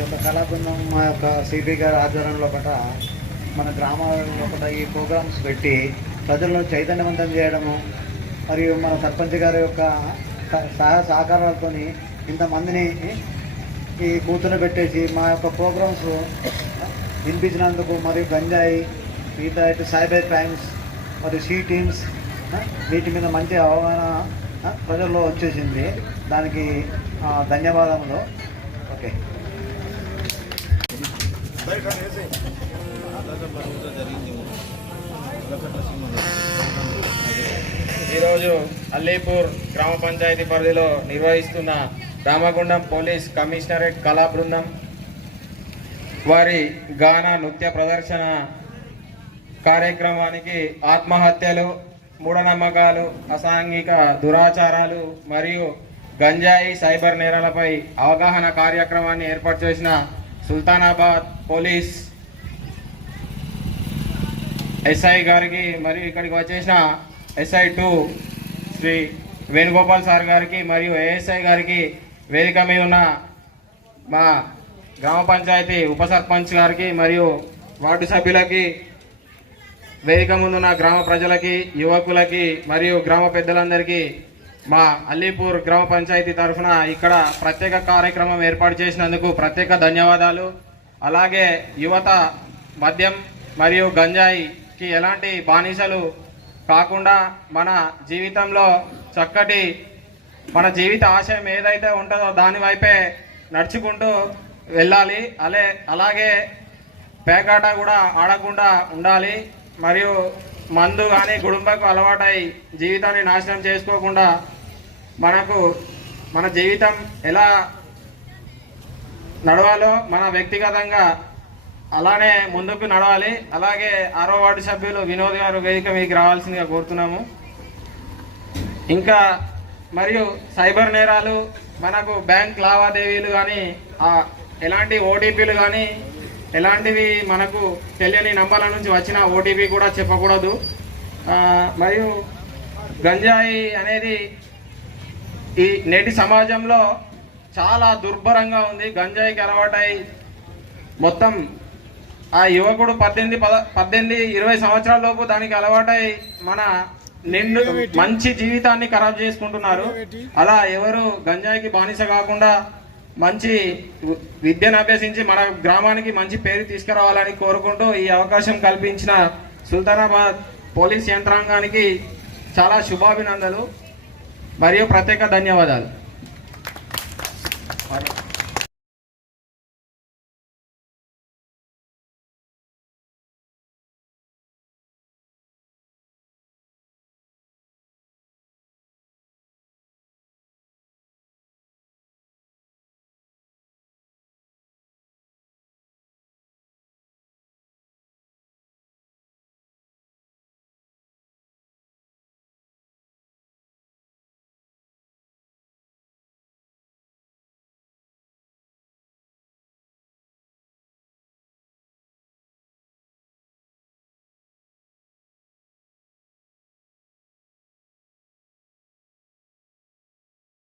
యొక్క కళా బృందం మా యొక్క సిపి గారి ఆధ్వర్యంలో మన గ్రామాల్లో ఈ ప్రోగ్రామ్స్ పెట్టి ప్రజలను చైతన్యవంతం చేయడము మరియు మన సర్పంచ్ గారి యొక్క సహకారాలతో ఇంతమందిని ఈ కూర్చొని మా యొక్క ప్రోగ్రామ్స్ వినిపించినందుకు మరియు గంజాయి మిగతా సైబర్ క్రైమ్స్ మరియు సీ టీమ్స్ వీటి మీద మంచి అవగాహన ప్రజల్లో వచ్చేసింది. దానికి ధన్యవాదములు. ఓకే. ఈరోజు అల్లీపూర్ గ్రామ పంచాయతీ పరిధిలో నిర్వహిస్తున్న రామగుండం పోలీస్ కమిషనరేట్ కళా బృందం వారి గాన నృత్య ప్రదర్శన కార్యక్రమానికి ఆత్మహత్యలు, మూఢనమ్మకాలు, అసాంఘిక దురాచారాలు మరియు గంజాయి సైబర్ నేరాలపై అవగాహన కార్యక్రమాన్ని ఏర్పాటు చేసిన సుల్తానాబాద్ పోలీస్ ఎస్ఐ గారికి మరియు ఇక్కడికి వచ్చేసిన SI2 శ్రీ వేణుగోపాల్ సార్ గారికి మరియు ASI గారికి, వేదిక మీద ఉన్న మా గ్రామ పంచాయతీ ఉప సర్పంచ్ గారికి మరియు వార్డు సభ్యులకి, వేదిక ముందున్న గ్రామ ప్రజలకి, యువకులకి మరియు గ్రామ పెద్దలందరికీ మా అల్లీపూర్ గ్రామ పంచాయతీ తరఫున ఇక్కడ ప్రత్యేక కార్యక్రమం ఏర్పాటు చేసినందుకు ప్రత్యేక ధన్యవాదాలు. అలాగే యువత మద్యం మరియు గంజాయికి ఎలాంటి బానిసలు కాకుండా మన జీవితంలో చక్కటి మన జీవిత ఆశయం ఏదైతే ఉంటుందో దాని వైపే నడుచుకుంటూ వెళ్ళాలి. అలాగే పేకాట కూడా ఆడకుండా ఉండాలి. మరియు మందు కానీ గుడుంబకు అలవాటై జీవితాన్ని నాశనం చేసుకోకుండా మన జీవితం ఎలా నడవాలో మన వ్యక్తిగతంగా అలానే ముందుకు నడవాలి. అలాగే 6వ వార్డు సభ్యులు వినోద్ గారు వేదిక మీకు రావాల్సిందిగా కోరుతున్నాము. ఇంకా మరియు సైబర్ నేరాలు, మనకు బ్యాంక్ లావాదేవీలు కానీ ఎలాంటి ఓటీపీలు కానీ ఎలాంటివి మనకు తెలియని నంబర్ల నుంచి వచ్చిన ఓటీపీ కూడా చెప్పకూడదు. మరియు గంజాయి అనేది ఈ నేటి సమాజంలో చాలా దుర్భరంగా ఉంది. గంజాయికి అలవాటై మొత్తం ఆ యువకుడు 18-20 సంవత్సరాల లోపు దానికి అలవాటై మన మంచి జీవితాన్ని ఖరాబ్ చేసుకుంటున్నారు. అలా ఎవరు గంజాయికి బానిస కాకుండా మంచి విద్యను అభ్యసించి మన గ్రామానికి మంచి పేరు తీసుకురావాలని కోరుకుంటూ ఈ అవకాశం కల్పించిన సుల్తానాబాద్ పోలీస్ యంత్రాంగానికి చాలా శుభాభినందనలు మరియు ప్రత్యేక ధన్యవాదాలు.